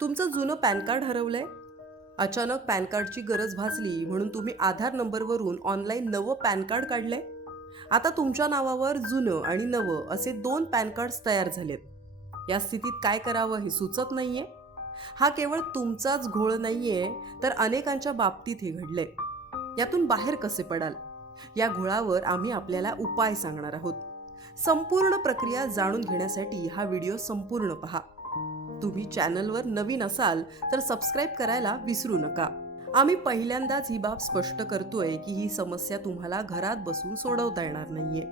तुमचं जुनं pan card हरवलंय? अचानक पॅन कार्डची गरज भासली म्हणून तुम्ही आधार नंबरवरून ऑनलाईन नवं पॅन कार्ड काढलंय? आता तुमच्या नावावर जुनं आणि नवं असे दोन पॅन कार्ड्स तयार झालेत. या स्थितीत काय करावं हे सुचत नाहीये. हा केवळ तुमचाच घोळ नाहीये तर अनेकांच्या बाबतीत हे घडलंय. यातून बाहेर कसे पडाल? या घोळावर आम्ही आपल्याला उपाय सांगणार आहोत. संपूर्ण प्रक्रिया जाणून घेण्यासाठी हा व्हिडिओ संपूर्ण पहा. तुम्ही चॅनलवर नवीन असाल तर सबस्क्राईब करायला विसरू नका. आम्ही पहिल्यांदाच ही बाब स्पष्ट करतोय की ही समस्या तुम्हाला घरात बसून सोडवता येणार नाहीये.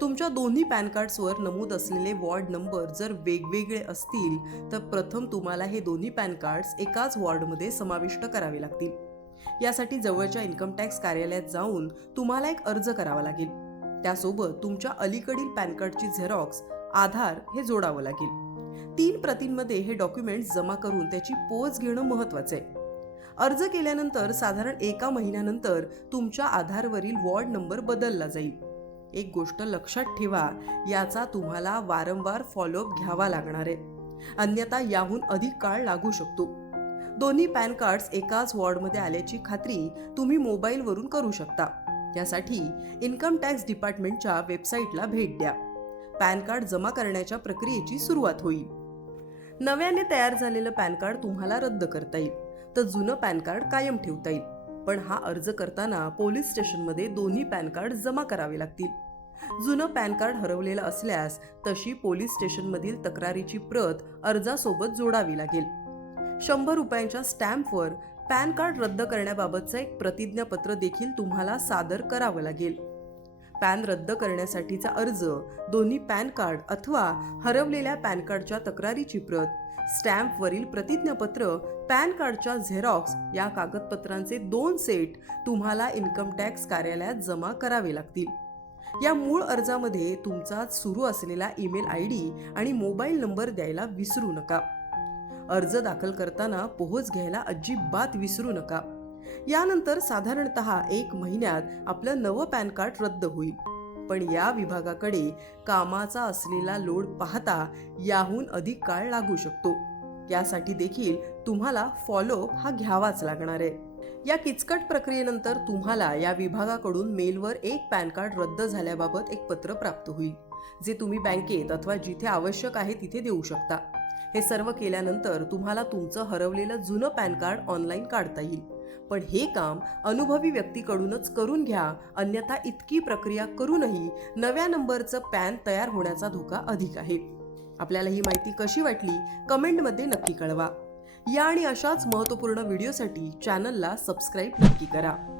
तुमच्या दोन्ही पॅन कार्ड्सवर नमूद असलेले वॉर्ड नंबर जर वेगवेगळे असतील तर प्रथम तुम्हाला हे दोन्ही पॅन कार्ड्स एकाच वॉर्डमध्ये समाविष्ट करावे लागतील. यासाठी जवळच्या इन्कम टॅक्स कार्यालयात जाऊन तुम्हाला एक अर्ज करावा लागेल. त्यासोबत तुमच्या अलीकडील पॅन कार्डची झेरॉक्स आधार हे जोडावं लागेल. तीन प्रतींमध्ये हे डॉक्युमेंट्स जमा करून त्याची पोच घेणं महत्वाचं आहे. अर्ज केल्यानंतर साधारण एका महिन्यानंतर तुमच्या आधारवरील वॉर्ड नंबर बदलला जाईल. एक गोष्ट लक्षात ठेवा याचा तुम्हाला वारंवार फॉलोअप घ्यावा लागणार आहे. अन्यथा याहून अधिक काळ लागू शकतो. दोन्ही पॅन कार्ड्स एकाच वॉर्डमध्ये आल्याची खात्री तुम्ही मोबाईलवरून करू शकता. यासाठी इन्कम टॅक्स डिपार्टमेंटच्या वेबसाईटला भेट द्या. पॅन कार्ड जमा करण्याच्या प्रक्रियेची सुरुवात होईल. नव्याने तयार झालेलं पॅन कार्ड तुम्हाला रद्द करता येईल. तर जुनं पॅन कार्ड कायम ठेवता येईल. पण हा अर्ज करताना पोलीस स्टेशनमध्ये दोन्ही पॅन कार्ड जमा करावे लागतील. जुनं पॅन कार्ड हरवलेलं असल्यास तशी पोलीस स्टेशनमधील तक्रारीची प्रत अर्जासोबत जोडावी लागेल. शंभर रुपयांच्या स्टॅम्पवर पॅन कार्ड रद्द करण्याबाबतचं एक प्रतिज्ञापत्र देखील तुम्हाला सादर करावं लागेल. पॅन रद्द करण्यासाठीचा अर्ज दोन्ही पॅन कार्ड अथवा हरवलेल्या पॅन कार्डच्या तक्रारीची प्रत स्टॅम्पवरील प्रतिज्ञापत्र पॅन कार्डच्या झेरॉक्स या कागदपत्रांचे दोन सेट तुम्हाला इन्कम टॅक्स कार्यालयात जमा करावे लागतील. या मूळ अर्जामध्ये तुमचा सुरू असलेला ईमेल आय डी आणि मोबाईल नंबर द्यायला विसरू नका. अर्ज दाखल करताना पोहोच घ्यायला अजिबात विसरू नका. यानंतर साधारणत एक महिन्यात आपलं नवं पॅन कार्ड रद्द होईल. पण या विभागाकडे कामाचा असलेला लोड पाहता याहून अधिक काळ लागू शकतो. यासाठी देखील तुम्हाला फॉलोअप हा घ्यावाच लागणार आहे. या किचकट प्रक्रियेनंतर तुम्हाला या विभागाकडून मेलवर एक पॅन कार्ड रद्द झाल्याबाबत एक पत्र प्राप्त होईल जे तुम्ही बँकेत अथवा जिथे आवश्यक आहे तिथे देऊ शकता. हे सर्व केल्यानंतर तुम्हाला तुमचं हरवलेलं जुनं पॅन कार्ड ऑनलाईन काढता येईल. पण हे काम अनुभवी व्यक्तीकडूनच करून घ्या अन्यथा इतकी प्रक्रिया करूनही नव्या नंबरचं पॅन तयार होण्याचा धोका अधिक आहे. आपल्याला ही माहिती कशी वाटली कमेंटमध्ये नक्की कळवा. या आणि अशाच महत्त्वपूर्ण व्हिडिओसाठी चॅनलला सबस्क्राईब नक्की करा.